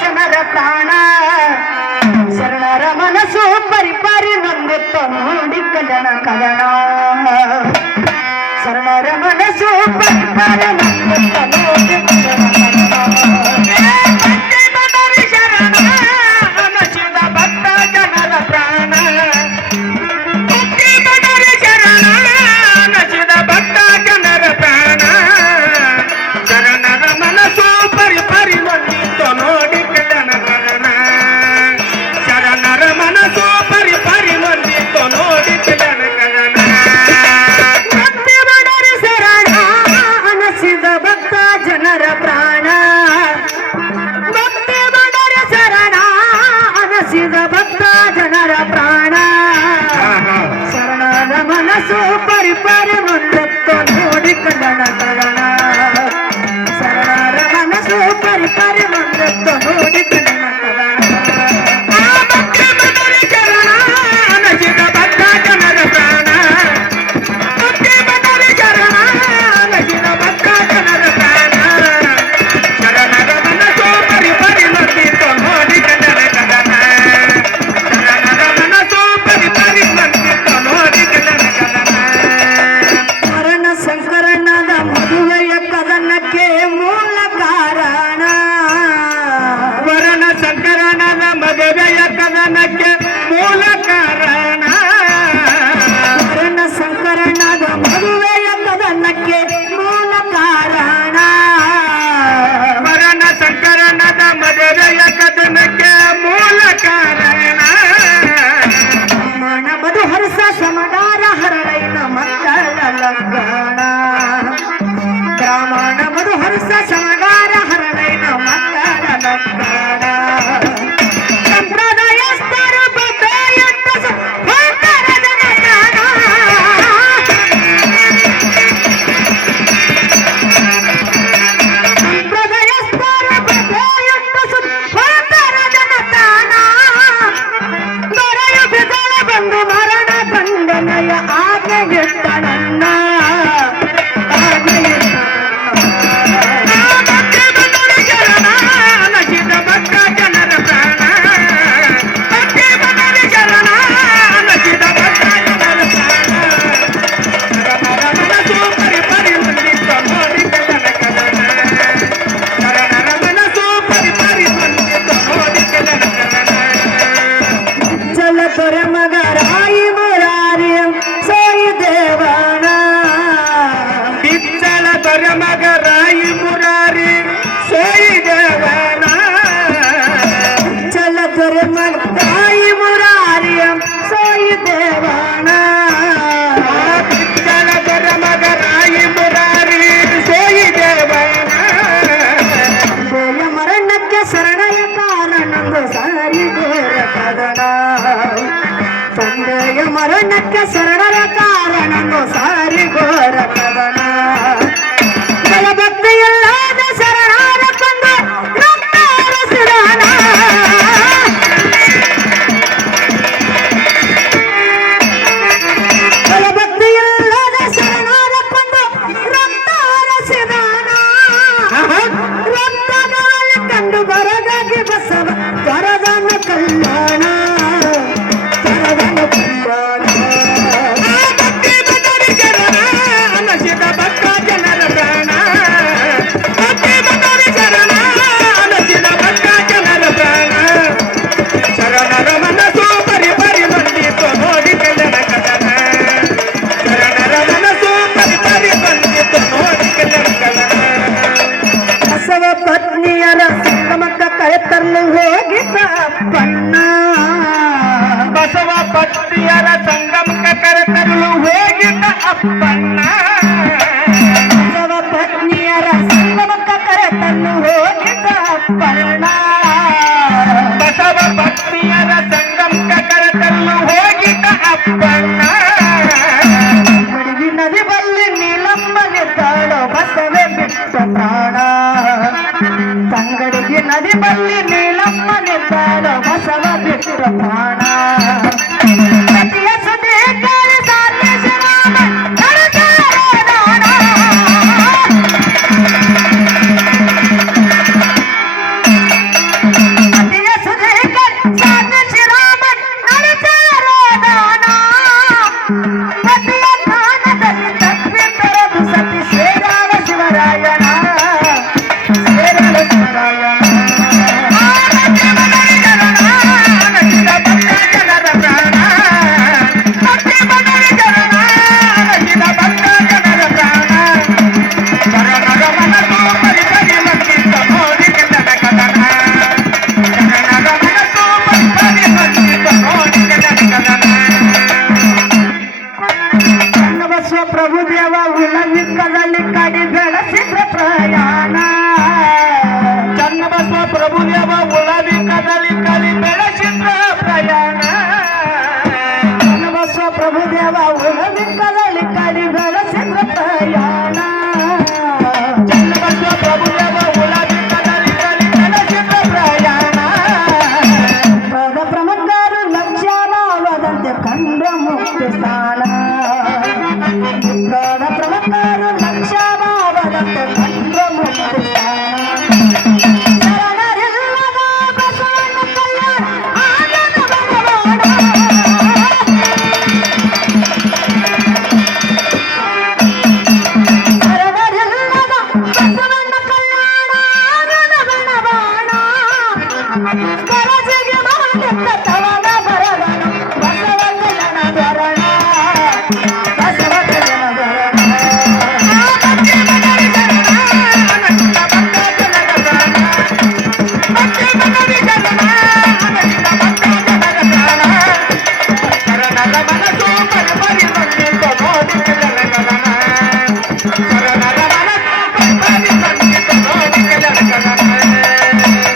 ಜನರ ಪ್ರಾಣ. ಶರಣರ ಮನಸ್ಸು ಪರಿಪರಿ ನೊಂದಿತ್ತು ನೋಡಿ ಕಲ್ಯಾಣ ಕಲ್ಯಾಣ ಶರಣರ ಮನಸ್ಸು ಪರಿಪಾರಿ ನೊಂದಿತ್ತು சூப்பர் பரு முன்னத்தோடு கல்யாணம் ಮರಣಕ್ಕೆ ಶರಣರ ಕಾರಣ ಸಾರಿ ಗೋರ ಭಕ್ತಿಯಲ್ಲ ಬಲ್ಲಿ ನೀಲಮ್ಮನೆ ತಾರ ಬಸವ ಬಿಟ್ಟ ಪ್ರಾಣ Yeah.